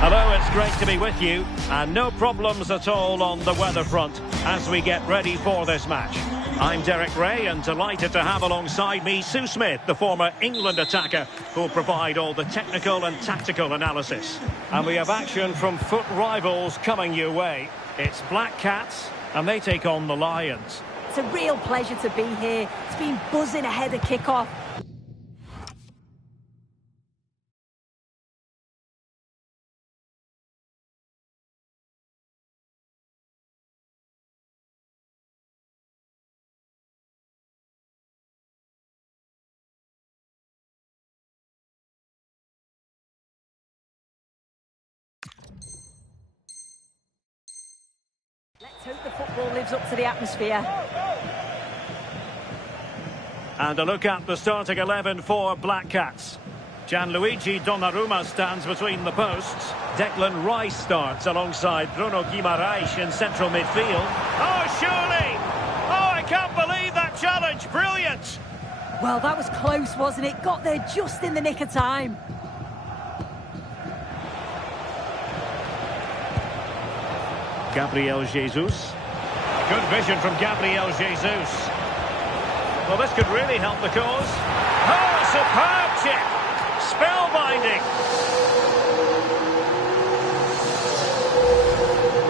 Hello, it's great to be with you, and no problems at all on the weather front as we get ready for this match. I'm Derek Ray, and delighted to have alongside me Sue Smith, the former England attacker, who'll provide all the technical and tactical analysis. And we have action from foot rivals coming your way. It's Black Cats, and they take on the Lions. It's a real pleasure to be here. It's been buzzing ahead of kick-off. Let's hope the football lives up to the atmosphere. And a look at the starting 11 for Black Cats. Gianluigi Donnarumma stands between the posts. Declan Rice starts alongside Bruno Guimaraes in central midfield. Oh, surely! Oh, I can't believe that challenge. Brilliant! Well, that was close, wasn't it? Got there just in the nick of time. Gabriel Jesus. Good vision from Gabriel Jesus. Well, this could really help the cause. Oh, superb chip! Spellbinding!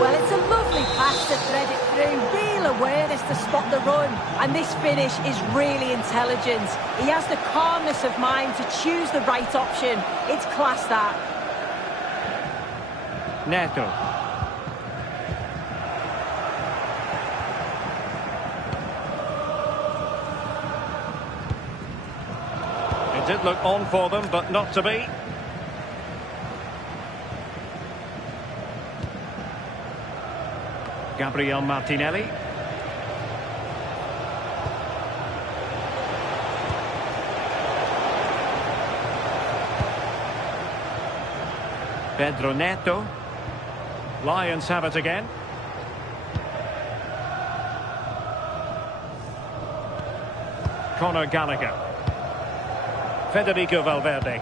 Well, it's a lovely pass to thread it through. Real awareness to spot the run. And this finish is really intelligent. He has the calmness of mind to choose the right option. It's class, that. Neto. It did look on for them, but not to be. Gabriel Martinelli. Pedro Neto. Lions have it again. Conor Gallagher. Federico Valverde.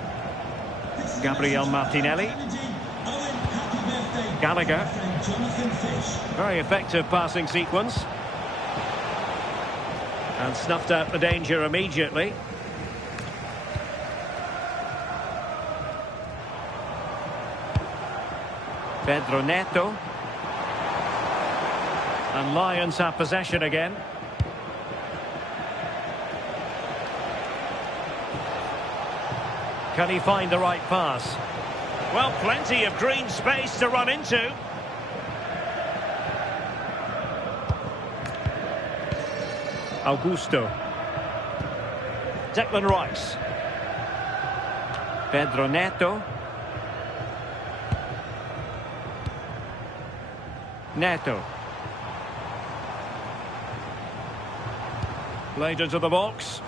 Gabriel Martinelli. Gallagher. Very effective passing sequence. And snuffed out the danger immediately. Pedro Neto. And Lions have possession again. Can he find the right pass? Well, plenty of green space to run into. Augusto. Declan Rice. Pedro Neto. Neto. Played into the box.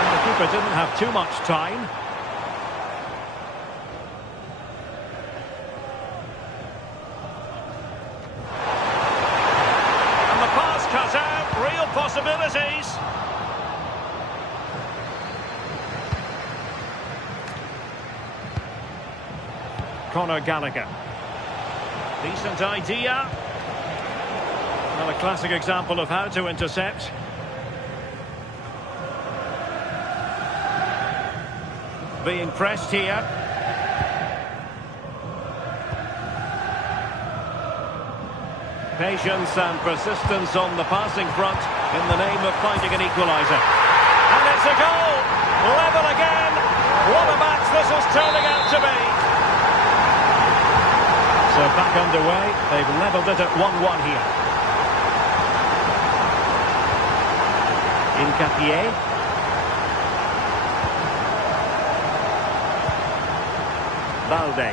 And the keeper didn't have too much time. And the pass cut out. Real possibilities. Conor Gallagher. Decent idea. Well, a classic example of how to intercept. Being pressed here. Patience and persistence on the passing front in the name of finding an equaliser. And it's a goal! Level again! What a match this is turning out to be! So back underway, they've levelled it at 1-1 here. Incapié. Valde.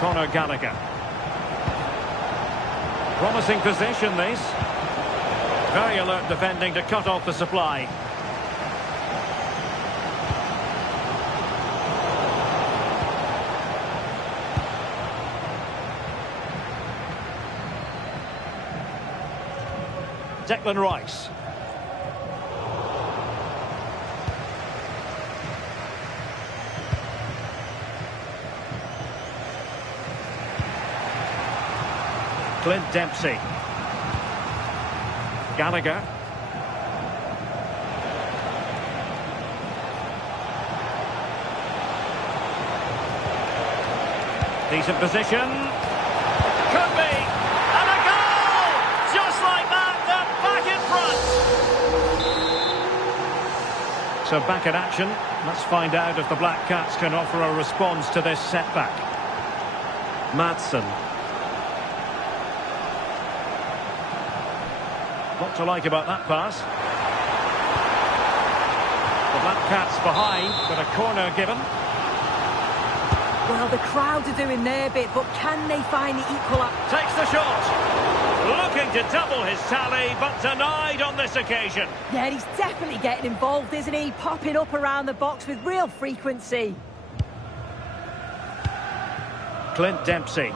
Conor Gallagher. Promising possession, this. Very alert defending to cut off the supply. Declan Rice. Clint Dempsey. Gallagher. Decent position. Could be. And a goal! Just like that, they're back in front. So back in action. Let's find out if the Black Cats can offer a response to this setback. Madsen. What to like about that pass? The Black Cats behind, with a corner given. Well, the crowd are doing their bit, but can they find the equaliser? Takes the shot. Looking to double his tally, but denied on this occasion. Yeah, he's definitely getting involved, isn't he? Popping up around the box with real frequency. Clint Dempsey.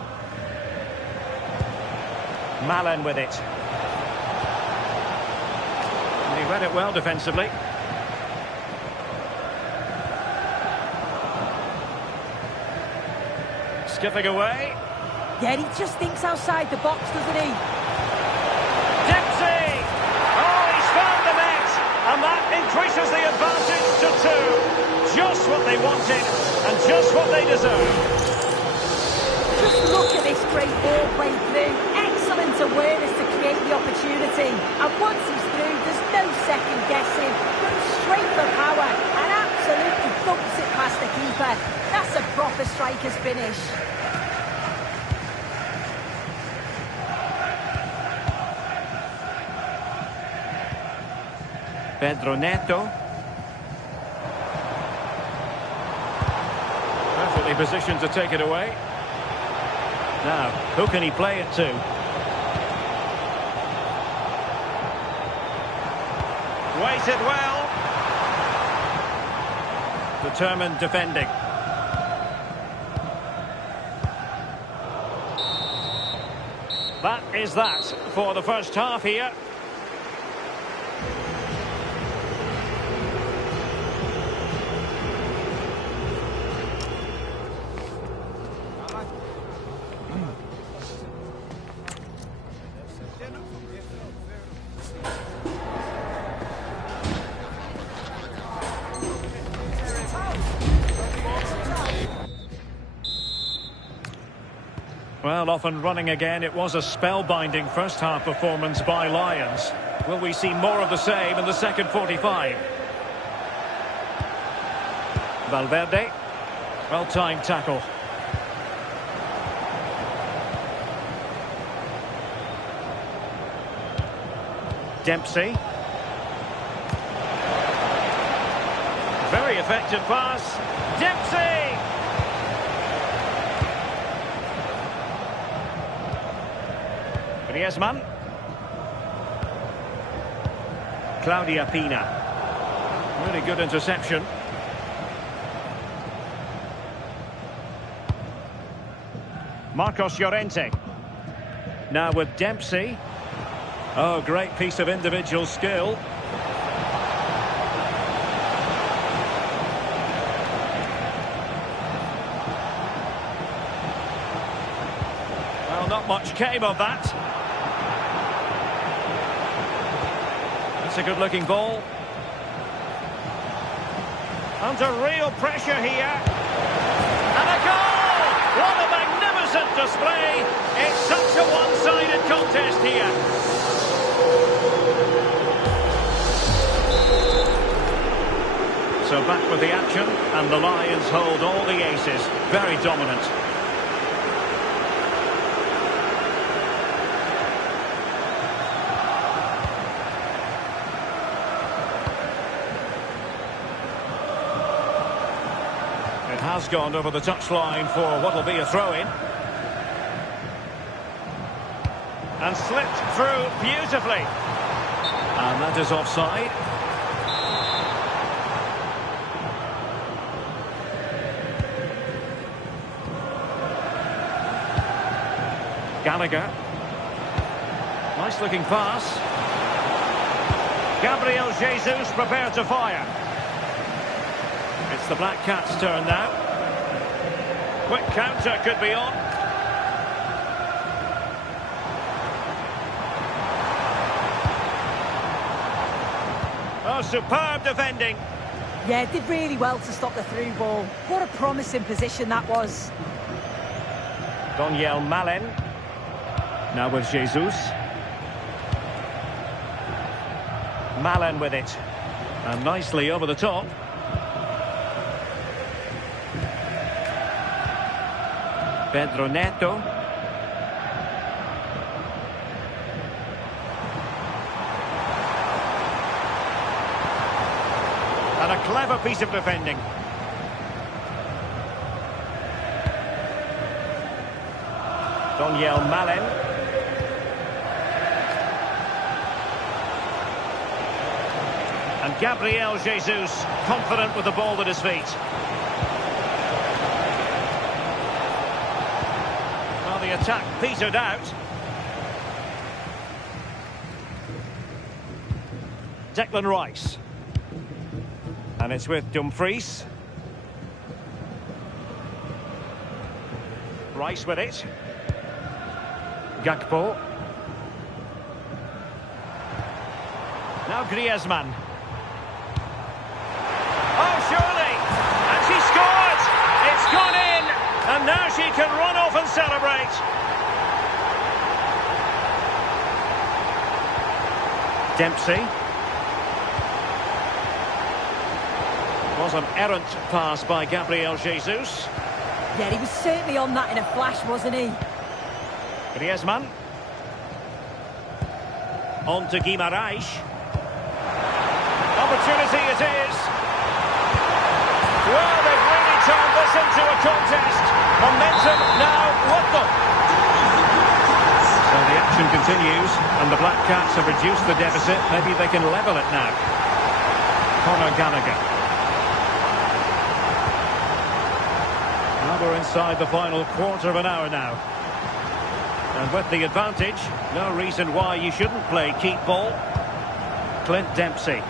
Malen with it. He read it well defensively. Skipping away. Yeah, he just thinks outside the box, doesn't he? Dempsey! Oh, he's found the net! And that increases the advantage to 2. Just what they wanted, and just what they deserve. Just look at this great ball played through. Excellent awareness to create the opportunity. And once he's through, there's no second guessing. Goes straight for power and absolutely dumps it past the keeper. That's a proper striker's finish. Pedro Neto. Perfectly positioned to take it away. Now, who can he play it to? Waited well. Determined defending. That is that for the first half here. Well, off and running again. It was a spellbinding first-half performance by Lions. Will we see more of the same in the second 45? Valverde. Well-timed tackle. Dempsey. Very effective pass. Dempsey! Griezmann. Claudia Pina. Really good interception. Marcos Llorente. Now with Dempsey. Oh, great piece of individual skill. Well, not much came of that. It's a good-looking ball. Under real pressure here. And a goal! What a magnificent display! It's such a one-sided contest here. So back with the action, and the Lions hold all the aces. Very dominant. Has gone over the touchline for what will be a throw-in. And slipped through beautifully. And that is offside. Gallagher. Nice looking pass. Gabriel Jesus prepared to fire. It's the Black Cats' turn now. Quick counter could be on. Oh, superb defending. Yeah, did really well to stop the through ball. What a promising position that was. Daniel Malen. Now with Jesus. Malen with it. And nicely over the top. Pedro Neto. And a clever piece of defending. Daniel Malen. And Gabriel Jesus, confident with the ball at his feet. Well, the attack petered out. Declan Rice. And it's with Dumfries. Rice with it. Gakpo. Now Griezmann. Oh, surely! And she scored! It's gone in! And now she can run off and celebrate. Dempsey. Was an errant pass by Gabriel Jesus. Yeah, he was certainly on that in a flash, wasn't he? Griezmann. On to Guimaraes. Opportunity it is. Well, they've really turned this into a contest. Momentum now with them. So the action continues, and the Black Cats have reduced the deficit. Maybe they can level it now. Conor Gallagher. We're inside the final quarter of an hour now. And with the advantage, no reason why you shouldn't play keep ball. Clint Dempsey.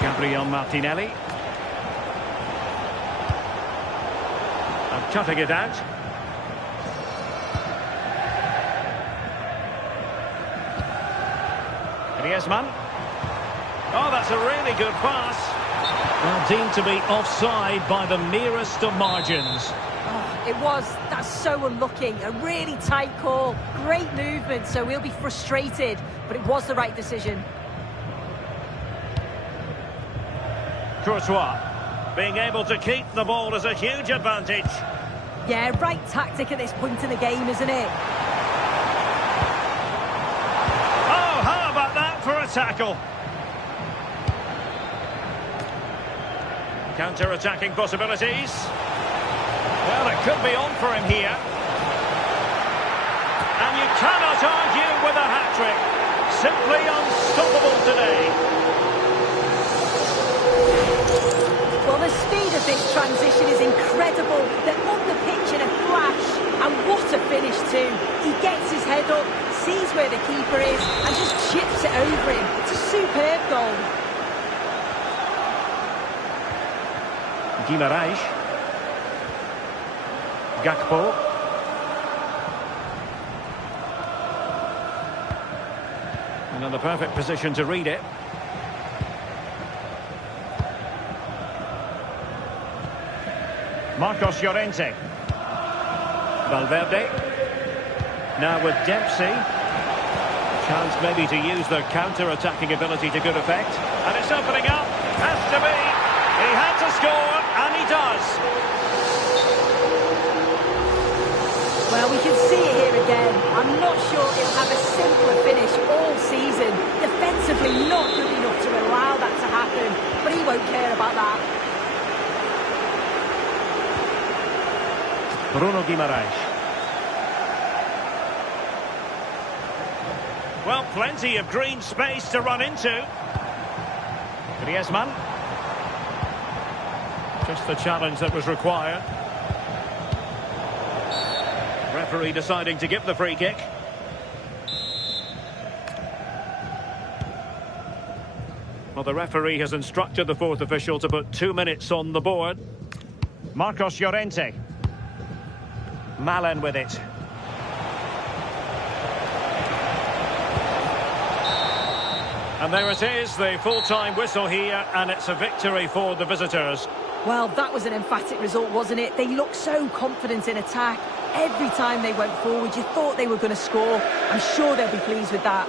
Gabriel Martinelli. And cutting it out. Griezmann. Oh, that's a really good pass. Well, deemed to be offside by the merest of margins. Oh, it was. That's so unlucky. A really tight call. Great movement, so we'll be frustrated. But it was the right decision. Courtois. Being able to keep the ball is a huge advantage. Yeah, right tactic at this point in the game, isn't it? Oh, how about that for a tackle? Counter-attacking possibilities. Well, it could be on for him here. And you cannot argue with a hat-trick. Simply unstoppable today. Well, the speed of this transition is incredible. They're on the pitch in a flash. And what a finish too. He gets his head up, sees where the keeper is, and just chips it over him. It's a superb goal. Guimaraes. Gakpo. Another perfect position to read it. Marcos Llorente. Valverde. Now with Dempsey. Chance maybe to use their counter-attacking ability to good effect. And it's opening up. Has to be. He had to score, and he does. Well, we can see it here again. I'm not sure he'll have a simpler finish all season. Defensively not good enough to allow that to happen, but he won't care about that. Bruno Guimaraes. Well, plenty of green space to run into. Griezmann. Just the challenge that was required. Referee deciding to give the free kick. Well, the referee has instructed the fourth official to put 2 minutes on the board. Marcos Llorente. Malen with it. And there it is, the full-time whistle here, and it's a victory for the visitors. Well, that was an emphatic result, wasn't it? They looked so confident in attack. Every time they went forward, you thought they were going to score. I'm sure they'll be pleased with that.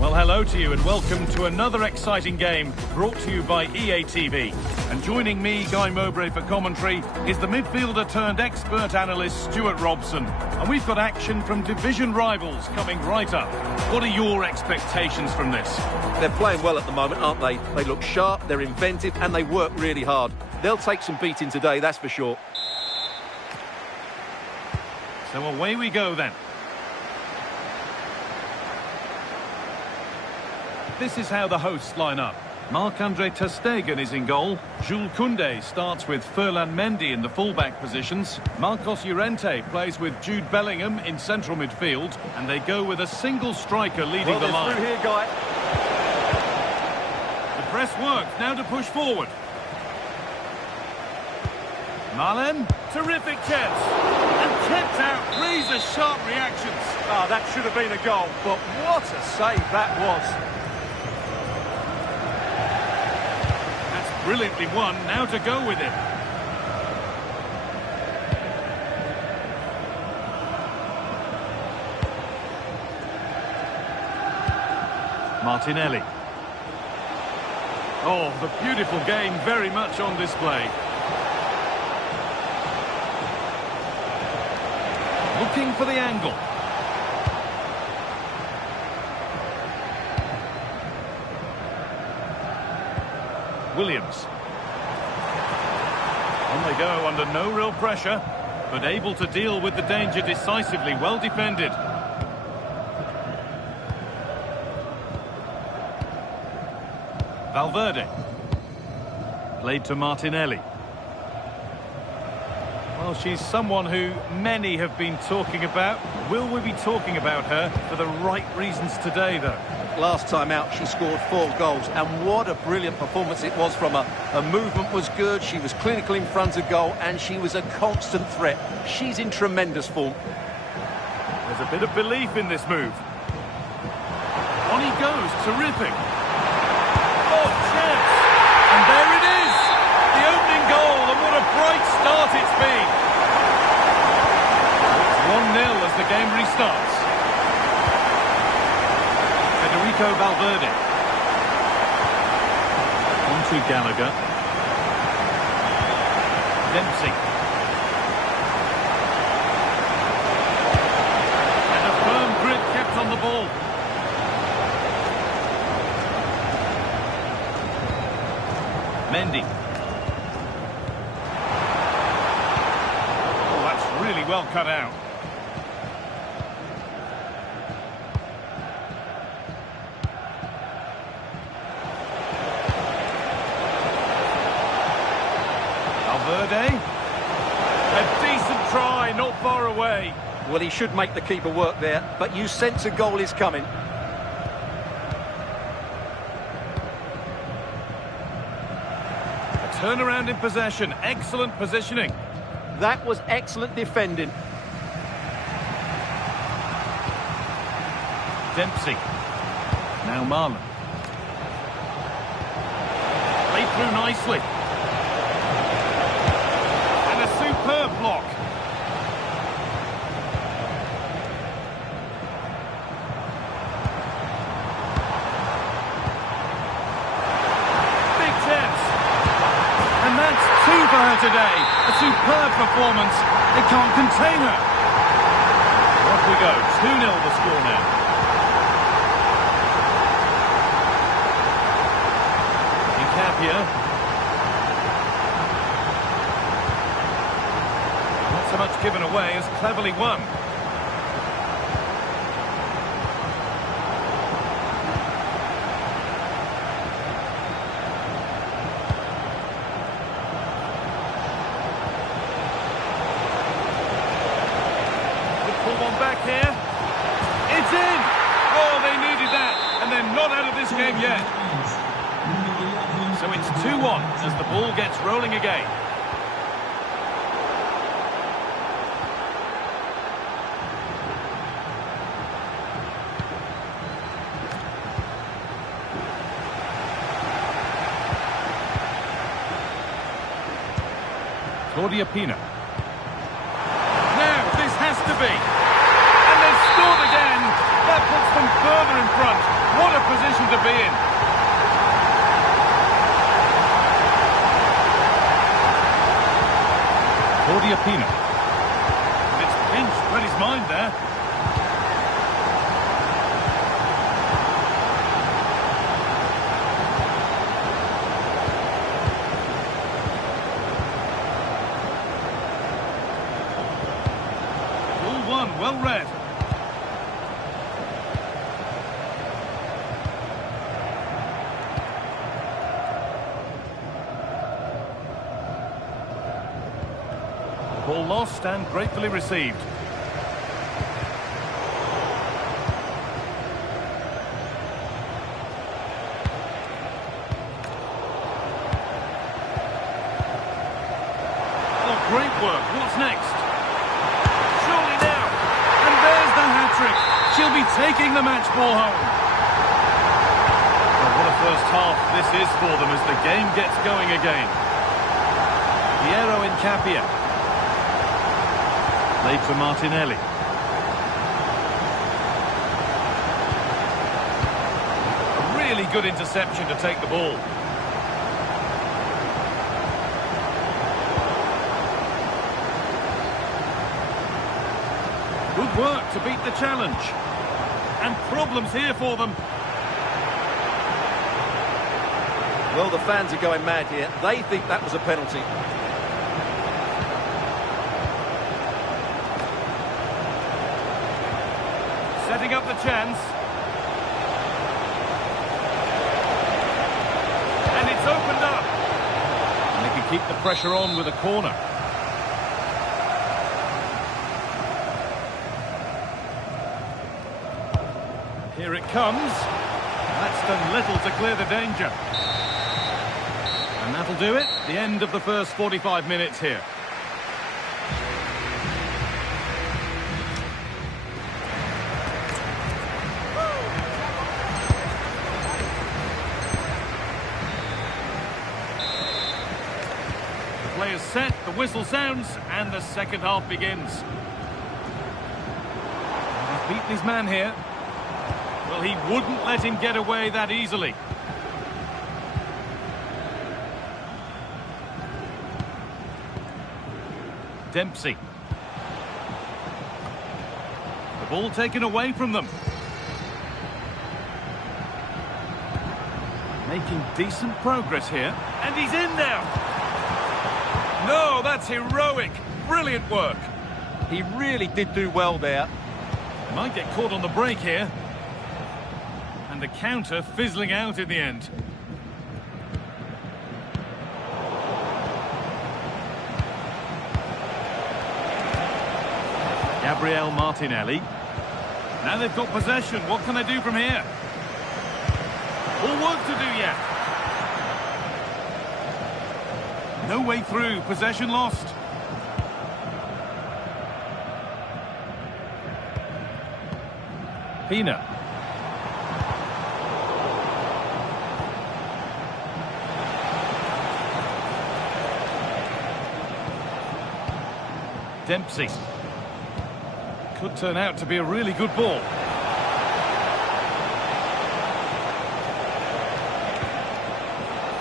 Well, hello to you and welcome to another exciting game brought to you by EA TV. And joining me, Guy Mowbray, for commentary is the midfielder turned expert analyst Stuart Robson. And we've got action from division rivals coming right up. What are your expectations from this? They're playing well at the moment, aren't they? They look sharp, they're inventive and they work really hard. They'll take some beating today, that's for sure. So away we go then. This is how the hosts line up. Marc-Andre ter Stegen is in goal. Jules Koundé starts with Ferland Mendy in the fullback positions. Marcos Llorente plays with Jude Bellingham in central midfield. And they go with a single striker leading the line. Through here, Guy. The press works, now to push forward. Malen, terrific chance. And kept out, razor-sharp reactions. Ah, that should have been a goal, but what a save that was. Brilliantly won, now to go with it. Martinelli. Oh, the beautiful game very much on display. Looking for the angle. Williams. On they go under no real pressure, but able to deal with the danger decisively, well defended. Valverde. Played to Martinelli. Well, she's someone who many have been talking about. Will we be talking about her for the right reasons today, though? Last time out, she scored 4 goals, and what a brilliant performance it was from her. Her movement was good, she was clinical in front of goal, and she was a constant threat. She's in tremendous form. There's a bit of belief in this move. On he goes, terrific. Oh, chance! And there it is! The opening goal, and what a bright start it's been! It's 1-0 as the game restarts. Federico Valverde. On to Gallagher. Dempsey. And a firm grip kept on the ball. Mendy. Oh, that's really well cut out. Valverde. A decent try, not far away. Well, he should make the keeper work there, but you sense a goal is coming. Turnaround in possession, excellent positioning. That was excellent defending. Dempsey. Now Marlon. Played through nicely. And a superb block. Big chance. And that's two for her today. A superb performance. They can't contain her. Off we go. 2-0 the score now. Here. Not so much given away as cleverly won. Good pull one back here. It's in! Oh, they needed that, and they're not out of this game yet. So it's 2-1 as the ball gets rolling again. Claudia Pina. Now, this has to be. And they've scored again. That puts them further in front. What a position to be in. Claudia Pina. It's pinched, read his mind there. Ball one, well read. Ball lost and gratefully received. Oh, great work. What's next? Surely now. And there's the hat-trick. She'll be taking the match ball home. Well, what a first half this is for them as the game gets going again. Piero Incapia. Played for Martinelli. A really good interception to take the ball. Good work to beat the challenge. And problems here for them. Well, the fans are going mad here. They think that was a penalty. Setting up the chance. And it's opened up. And they can keep the pressure on with a corner. Here it comes. That's done little to clear the danger. And that'll do it. The end of the first 45 minutes here. Play is set, the whistle sounds, and the second half begins. He's beaten his man here. Well, he wouldn't let him get away that easily. Dempsey. The ball taken away from them. Making decent progress here. And he's in now. No, that's heroic. Brilliant work. He really did do well there. Might get caught on the break here. And the counter fizzling out in the end. Gabriel Martinelli. Now they've got possession. What can they do from here? All work to do yet. No way through. Possession lost. Pina. Dempsey. Could turn out to be a really good ball.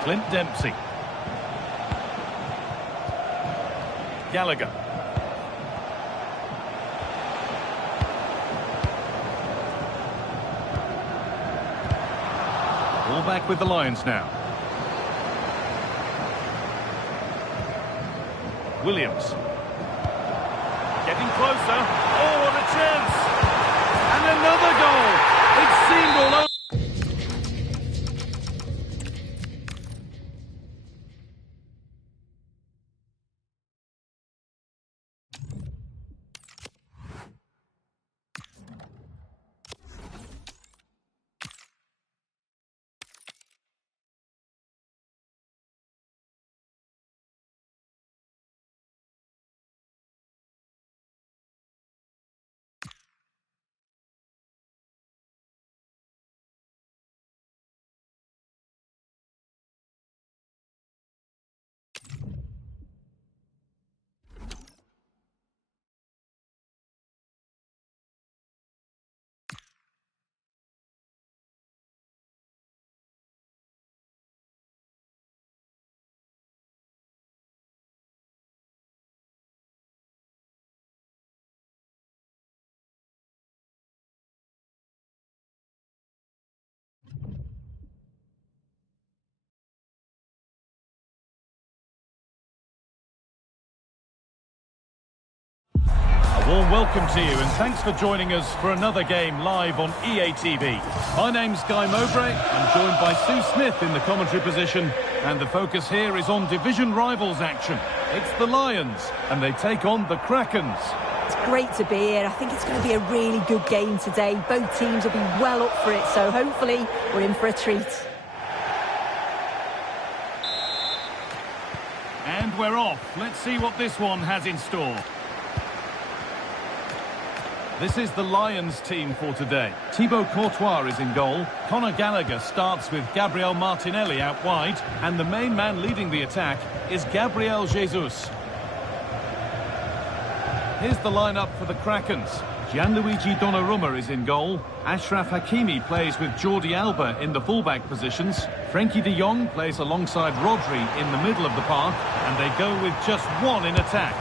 Clint Dempsey. Gallagher. All back with the Lions now. Williams. Getting closer. Oh, what a chance! And another goal! It seemed all over. A warm welcome to you and thanks for joining us for another game live on EA TV. My name's Guy Mowbray. I'm joined by Sue Smith in the commentary position, and the focus here is on division rivals action. It's the Lions and they take on the Krakens. It's great to be here. I think it's going to be a really good game today. Both teams will be well up for it, so hopefully we're in for a treat. And we're off. Let's see what this one has in store. This is the Lions team for today. Thibaut Courtois is in goal. Conor Gallagher starts with Gabriel Martinelli out wide. And the main man leading the attack is Gabriel Jesus. Here's the lineup for the Krakens. Gianluigi Donnarumma is in goal. Achraf Hakimi plays with Jordi Alba in the fullback positions. Frenkie de Jong plays alongside Rodri in the middle of the park. And they go with just one in attack.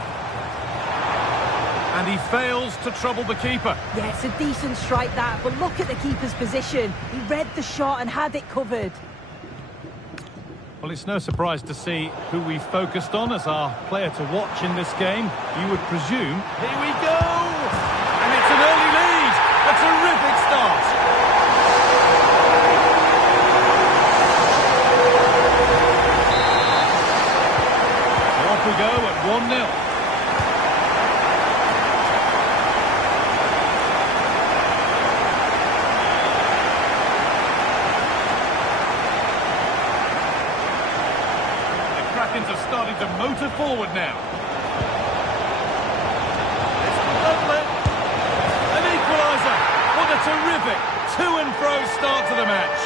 And he fails to trouble the keeper. Yeah, it's a decent strike that, but look at the keeper's position. He read the shot and had it covered. Well, it's no surprise to see who we focused on as our player to watch in this game. You would presume. Here we go! And it's an early lead! A terrific start! Off we go at 1-0. Are starting to motor forward now. It's lovely. An equaliser. What a terrific to-and-fro start to the match.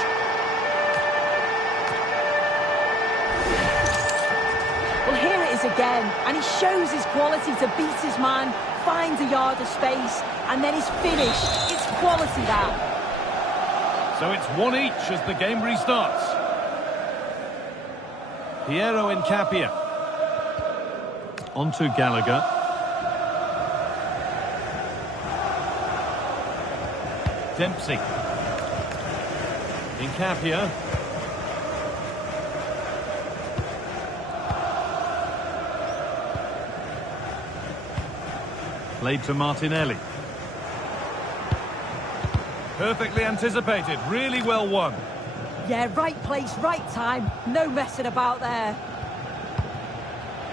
Well, here it is again, and he shows his quality to beat his man, finds a yard of space, and then his finish. It's quality, that. So it's one each as the game restarts. Piero Incapia. On to Gallagher. Dempsey. Incapia. Played to Martinelli. Perfectly anticipated, really well won. Yeah, right place, right time. No messing about there.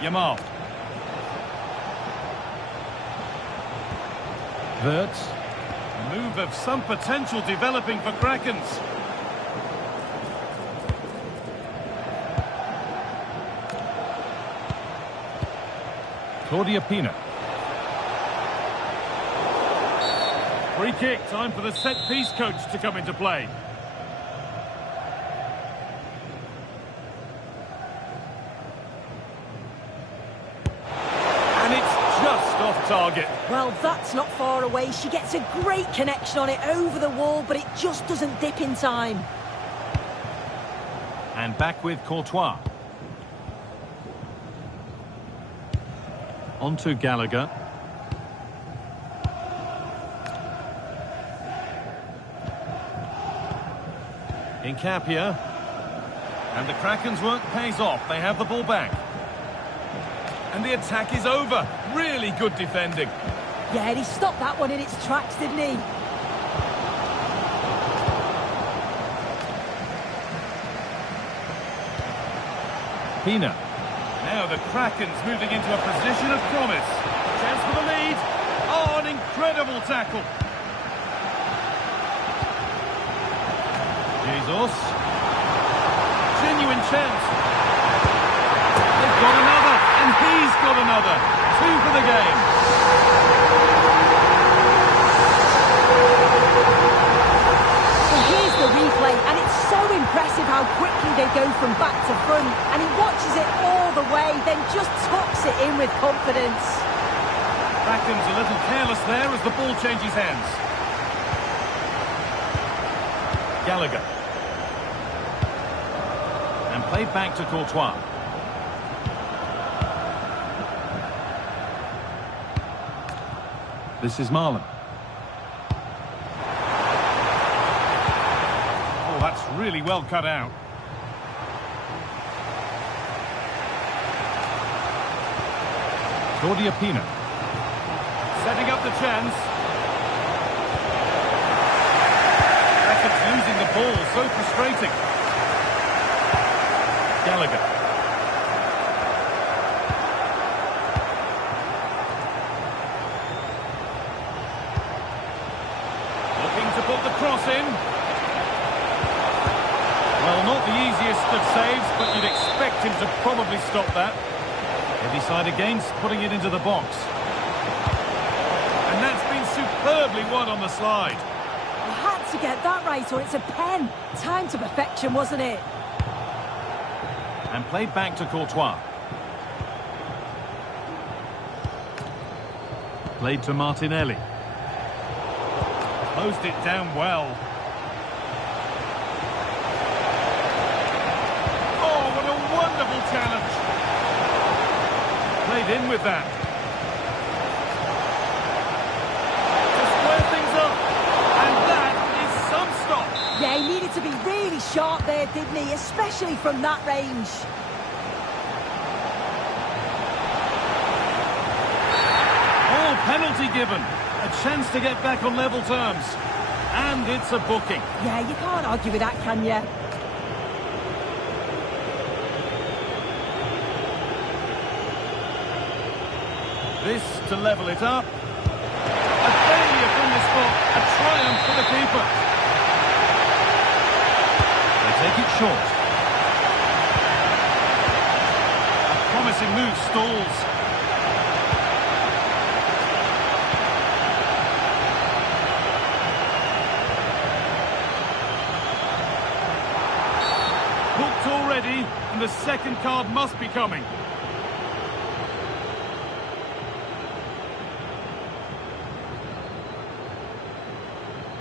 Yamal. Wirtz. Move of some potential developing for Krakens. Claudia Pina. Free kick, time for the set-piece coach to come into play. target. Well, that's not far away. She gets a great connection on it over the wall, but it just doesn't dip in time. And back with Courtois. On to Gallagher. Incapia. And the Kraken's work pays off. They have the ball back. And the attack is over. Really good defending. Yeah, he stopped that one in its tracks, didn't he? Pina. Now the Kraken's moving into a position of promise. Chance for the lead. Oh, an incredible tackle. Jesus. Genuine chance. They've got another, and he's got another. 2 for the game. Well, here's the replay, and it's so impressive how quickly they go from back to front, and he watches it all the way, then just tucks it in with confidence. Kraken's a little careless there as the ball changes hands. Gallagher. And played back to Courtois. This is Marlon. Oh, that's really well cut out. Claudia Pina. Setting up the chance. Racket's losing the ball, so frustrating. Gallagher. Looking to put the cross in. Well, not the easiest of saves, but you'd expect him to probably stop that. They decide against putting it into the box. And that's been superbly won on the slide. I had to get that right, or it's a pen. Time to perfection, wasn't it? And played back to Courtois. Played to Martinelli. Closed it down well. Oh, what a wonderful challenge. Played in with that. To square things up. And that is some stop. Yeah, he needed to be really sharp there, didn't he? Especially from that range. Oh, penalty given. A chance to get back on level terms. And it's a booking. Yeah, you can't argue with that, can you? This to level it up. A failure from the spot. A triumph for the keeper. They take it short. A promising move stalls. Booked already, and the second card must be coming.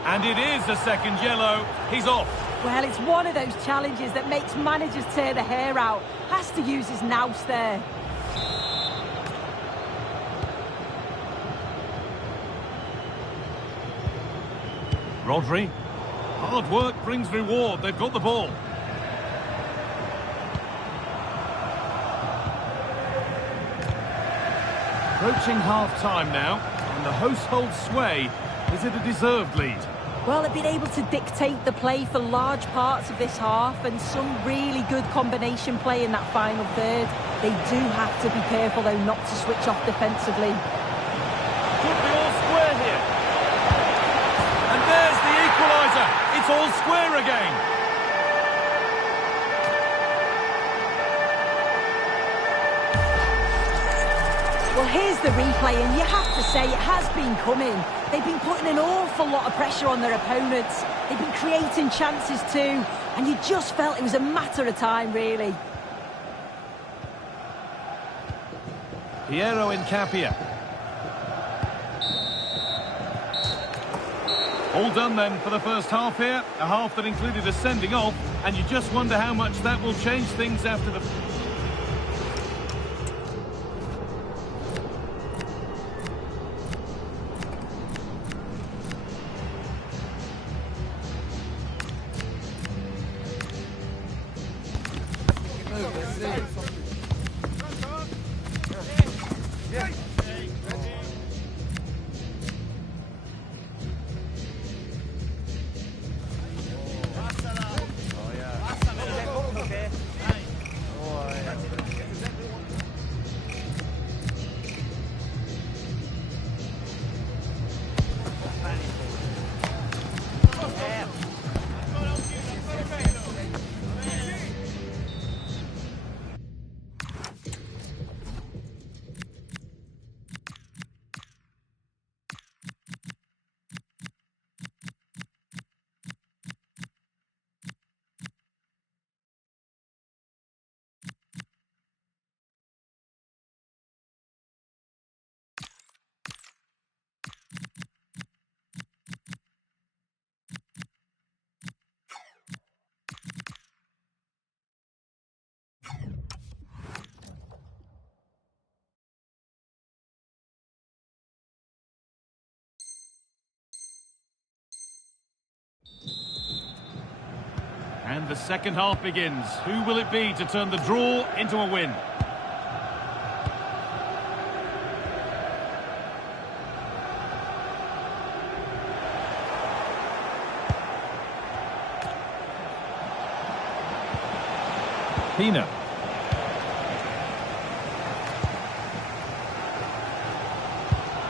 And it is the second yellow. He's off. Well, it's one of those challenges that makes managers tear the hair out. Has to use his nous there. Rodri. Hard work brings reward. They've got the ball. Approaching half-time now, and the hosts hold sway. Is it a deserved lead? Well, they've been able to dictate the play for large parts of this half, and some really good combination play in that final third. They do have to be careful, though, not to switch off defensively. Could be all square here. And there's the equaliser. It's all square again. Well, here's the replay, and you have to say it has been coming. They've been putting an awful lot of pressure on their opponents. They've been creating chances too, and you just felt it was a matter of time, really. Piero Incapia. All done then for the first half here. A half that included a sending off, and you just wonder how much that will change things after the... And the second half begins. Who will it be to turn the draw into a win? Pina.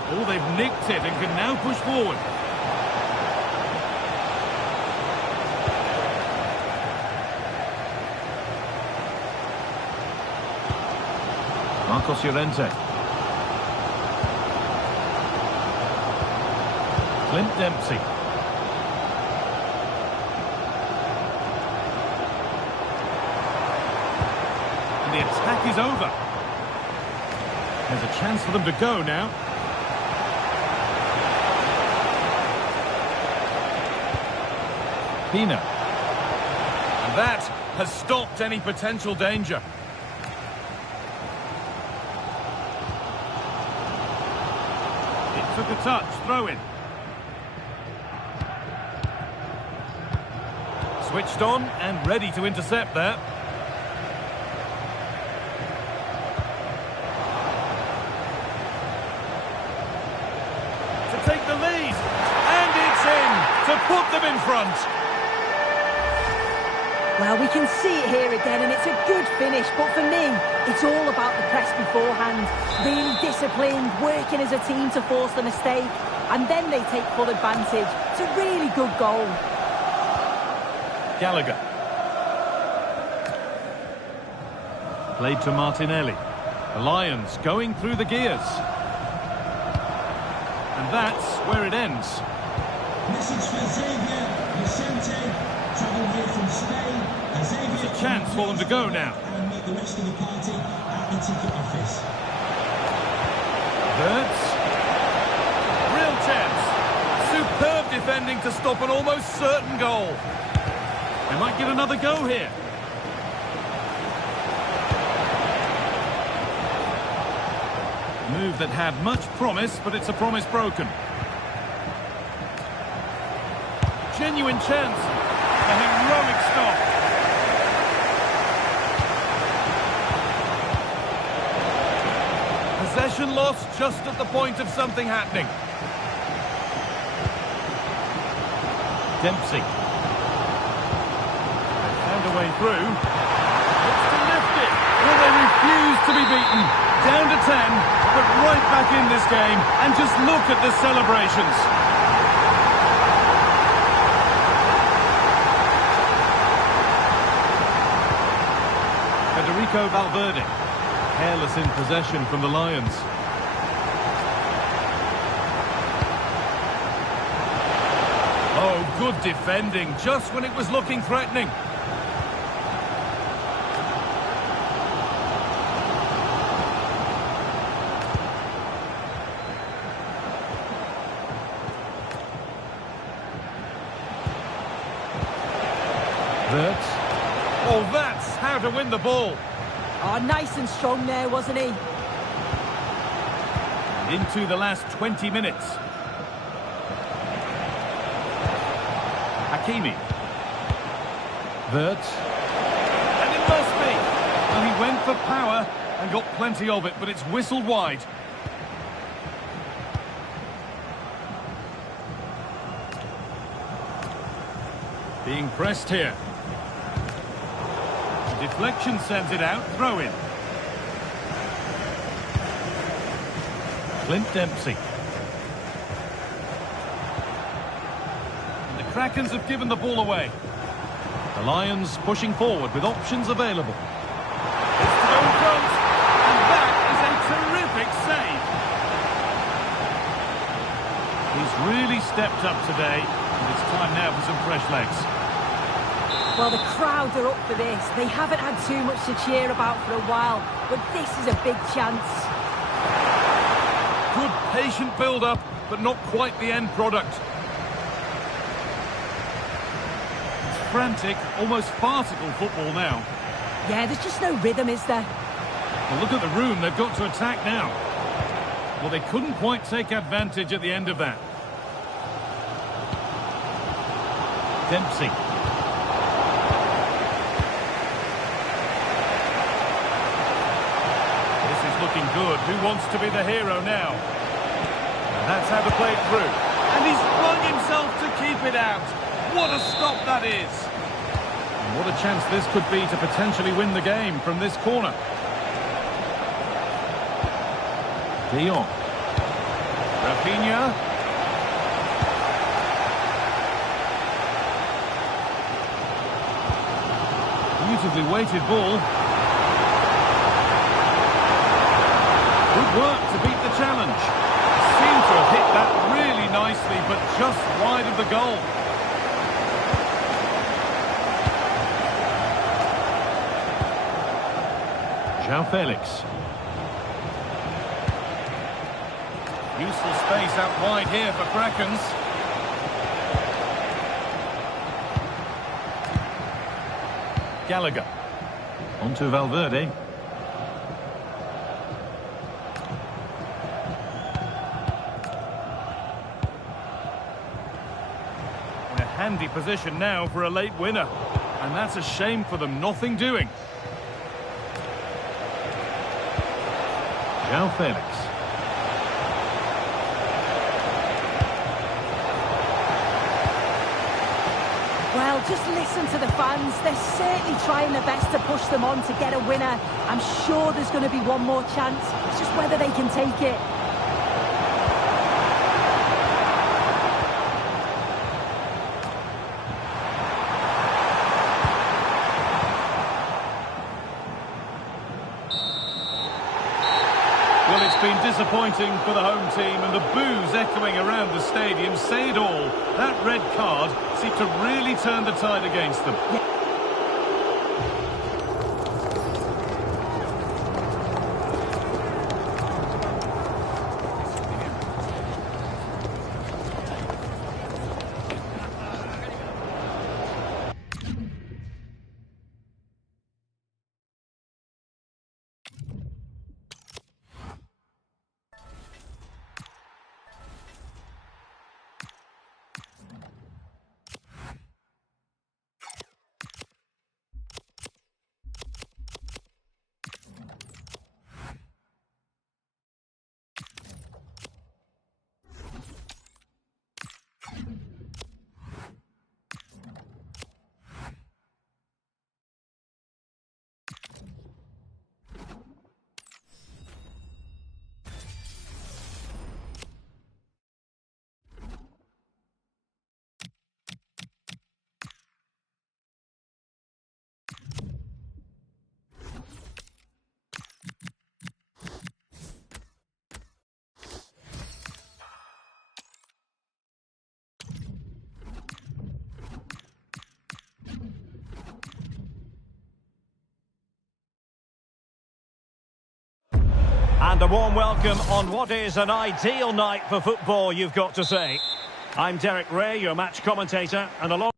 Oh, they've nicked it and can now push forward. Marcos Llorente. Clint Dempsey. And the attack is over. There's a chance for them to go now. Pina. And that has stopped any potential danger. Took a touch, throw in. Switched on and ready to intercept there. To take the lead, and it's in to put them in front. Well, we can see it here again, and it's a good finish, but for me, it's all about the press beforehand. Really disciplined, working as a team to force the mistake, and then they take full advantage. It's a really good goal. Gallagher. Played to Martinelli. The Lions going through the gears. And that's where it ends. Message for Xavier Vicente. Travel here from Spain. There's a chance for them to go now. And meet the rest of the party at the ticket office. Hurts. Real chance. Superb defending to stop an almost certain goal. They might get another go here. Move that had much promise, but it's a promise broken. Genuine chance. A heroic stop. Possession lost just at the point of something happening. Dempsey. They found a way through. Looks to lift it. Well, they refuse to be beaten. Down to 10, but right back in this game. And just look at the celebrations. Federico Valverde. Careless in possession from the Lions. Oh, good defending, just when it was looking threatening. Wirtz. Oh, that's how to win the ball. Oh, nice and strong there, wasn't he? Into the last 20 minutes. Hakimi. Wirtz. And it must be. Well, he went for power and got plenty of it, but it's whistled wide. Being pressed here. The deflection sends it out. Throw in. Clint Dempsey. And the Krakens have given the ball away. The Lions pushing forward with options available. It's to go in front, and that is a terrific save. He's really stepped up today, and it's time now for some fresh legs. Well, the crowd are up for this. They haven't had too much to cheer about for a while, but this is a big chance. Good patient build-up, but not quite the end product. It's frantic, almost farcical football now. Yeah, there's just no rhythm, is there? Well, look at the room they've got to attack now. Well, they couldn't quite take advantage at the end of that. Dempsey. Looking good. Who wants to be the hero now? And that's how to play it through. And he's flung himself to keep it out. What a stop that is. And what a chance this could be to potentially win the game from this corner. De Jong. Rafinha. Beautifully weighted ball. Good work to beat the challenge. Seemed to have hit that really nicely, but just wide of the goal. João Felix. Useful space out wide here for Krakens. Gallagher. On to Valverde. Handy position now for a late winner, and that's a shame for them. Nothing doing. João Felix. Well, just listen to the fans. They're certainly trying their best to push them on to get a winner. I'm sure there's going to be one more chance. It's just whether they can take it. Well, it's been disappointing for the home team, and the boos echoing around the stadium say it all. That red card seemed to really turn the tide against them. Yeah. And a warm welcome on what is an ideal night for football, you've got to say. I'm Derek Ray, your match commentator, and along...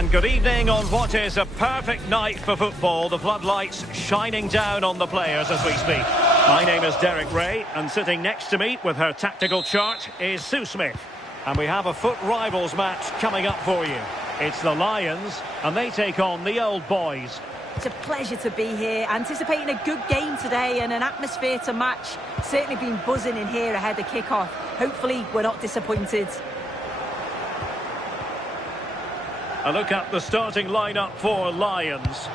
And good evening on what is a perfect night for football. The floodlights shining down on the players as we speak. My name is Derek Ray, and sitting next to me with her tactical chart is Sue Smith. And we have a foot rivals match coming up for you. It's the Lions, and they take on the Old Boys. It's a pleasure to be here, anticipating a good game today and an atmosphere to match. Certainly been buzzing in here ahead of kick-off. Hopefully we're not disappointed. A look at the starting lineup for Lions.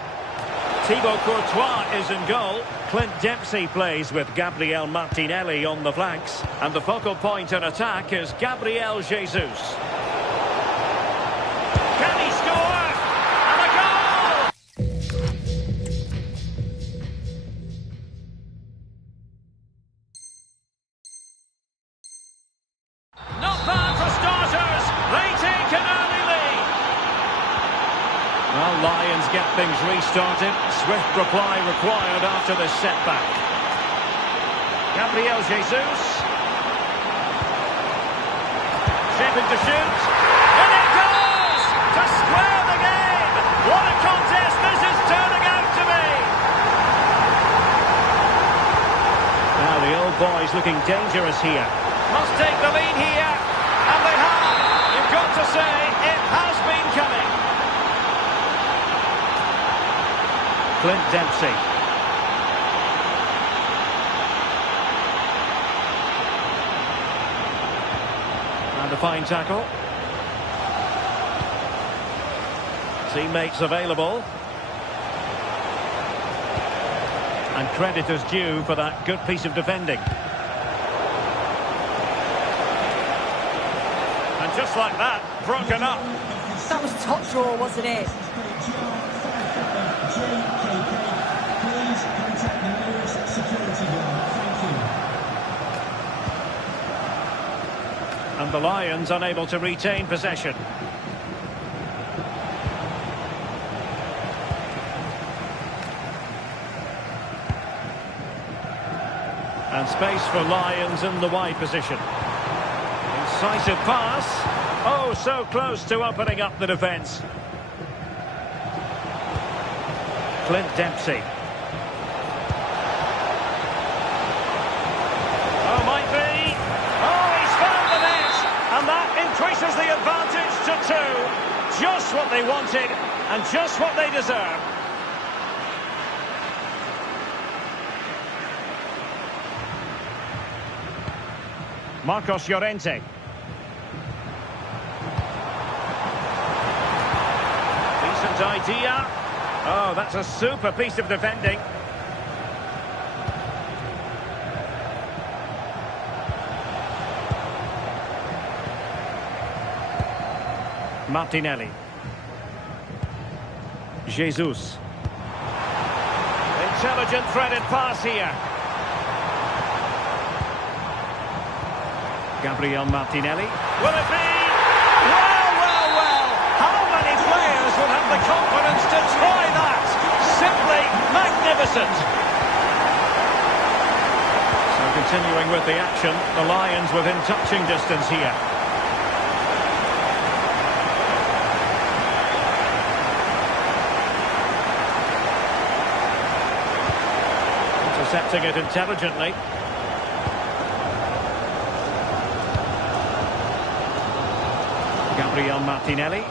Thibaut Courtois is in goal. Clint Dempsey plays with Gabriel Martinelli on the flanks. And the focal point in attack is Gabriel Jesus. Can he score? And a goal! Not bad for starters. They take an early lead. Well, Lions get things restarted. Swift reply required after this setback. Gabriel Jesus. Shaping to shoot. And it goes! To square the game! What a contest this is turning out to be! Now the Old Boys looking dangerous here. Must take the lead here. And they have. You've got to say, it has been coming. Clint Dempsey. And a fine tackle. Teammates available. And credit is due for that good piece of defending. And just like that, broken up. That was top draw, wasn't it? Please contact the nearest security guard. Thank you. And the Lions unable to retain possession. And space for Lions in the wide position. Incisive pass. Oh, so close to opening up the defence. Clint Dempsey. Oh, might be. Oh, he's found the net. And that increases the advantage to 2. Just what they wanted and just what they deserve. Marcos Llorente. Decent idea. Oh, that's a super piece of defending. Martinelli. Jesus. Intelligent threaded pass here. Gabriel Martinelli. Will it be? Well, well, well. How many players will have the confidence to try that? Simply magnificent. So continuing with the action, the Lions within touching distance here. Intercepting it intelligently. Gabriel Martinelli.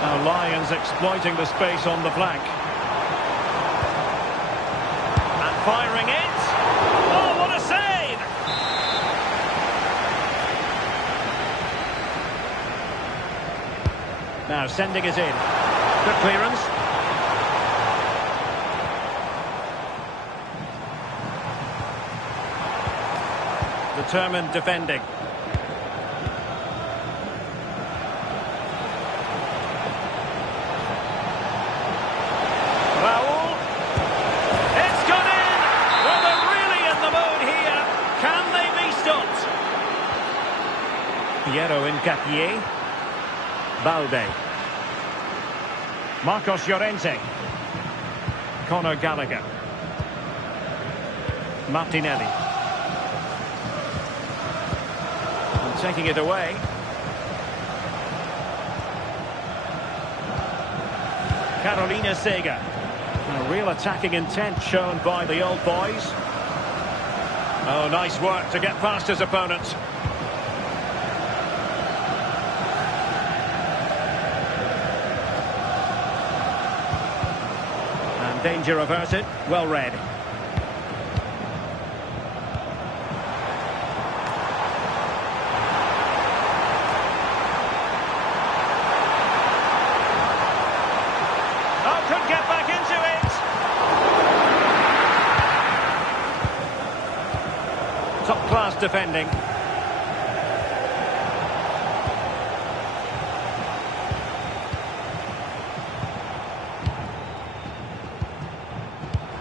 Now Lions exploiting the space on the flank. And firing it. Oh, what a save! Now sending it in. Good clearance. Determined defending. Raul. It's gone in! Well, they're really in the mood here. Can they be stopped? Piero Incapié. Balde. Marcos Llorente. Conor Gallagher. Martinelli. Taking it away. Carolina Sega. A real attacking intent shown by the old boys. Oh, nice work to get past his opponents. And danger averted. Well read. Could get back into it. Top-class defending.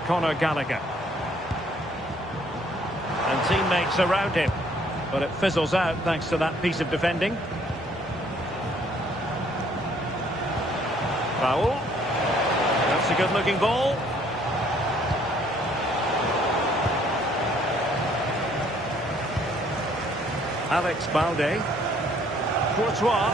Conor Gallagher. And teammates around him. But it fizzles out thanks to that piece of defending. Foul. That's a good-looking ball. Alex Balde. Courtois.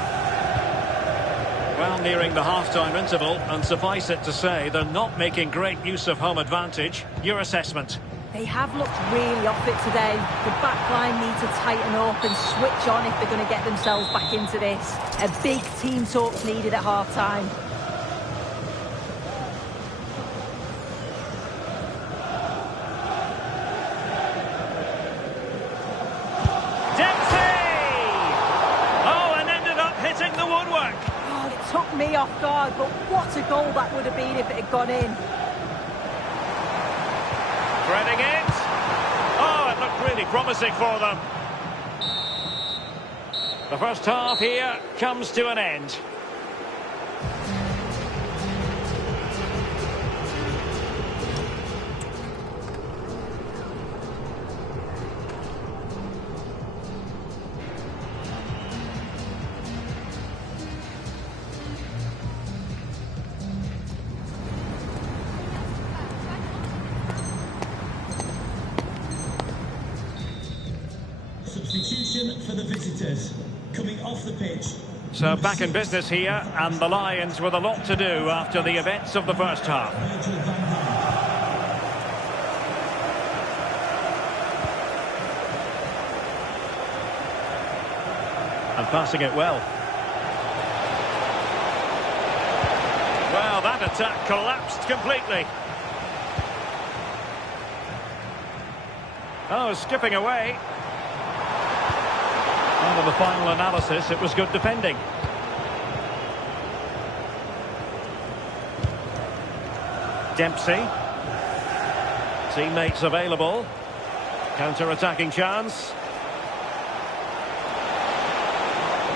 Well, nearing the half-time interval, and suffice it to say, they're not making great use of home advantage. Your assessment? They have looked really off it today. The back line need to tighten up and switch on if they're going to get themselves back into this. A big team talk's needed at half-time. Took me off guard, but what a goal that would have been if it had gone in. Threading it. Oh, it looked really promising for them. The first half here comes to an end. Substitution for the visitors. Coming off the pitch. So back in business here, and the Lions with a lot to do after the events of the first half. And passing it well. Well, that attack collapsed completely. Oh, skipping away. Under the final analysis, it was good defending. Dempsey. Teammates available. Counter-attacking chance.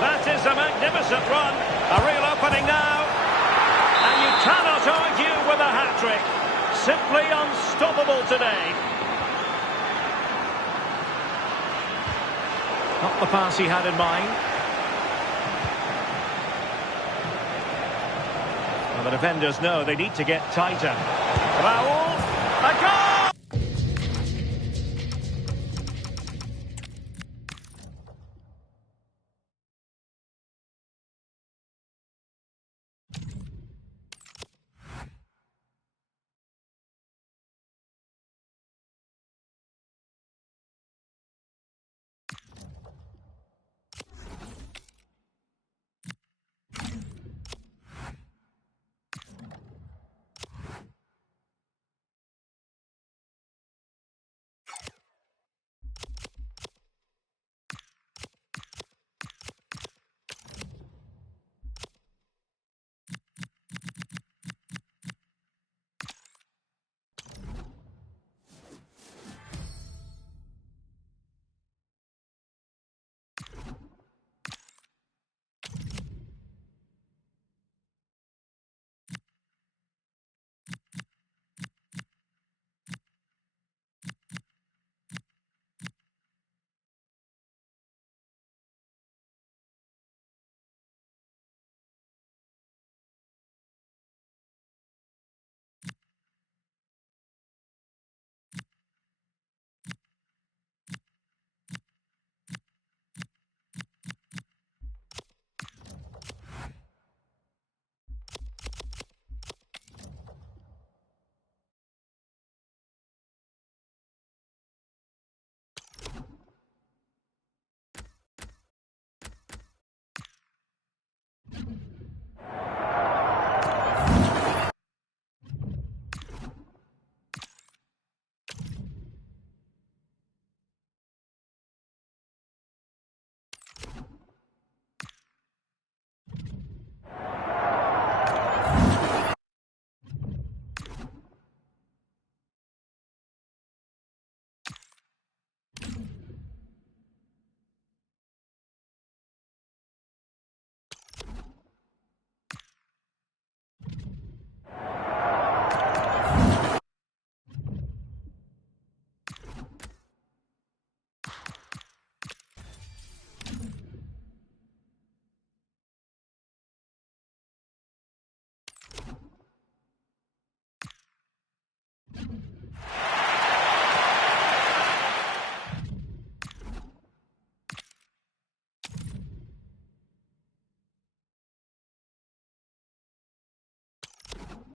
That is a magnificent run. A real opening now. And you cannot argue with a hat-trick. Simply unstoppable today. Not the pass he had in mind. Well, the defenders know they need to get tighter. Raul, a goal!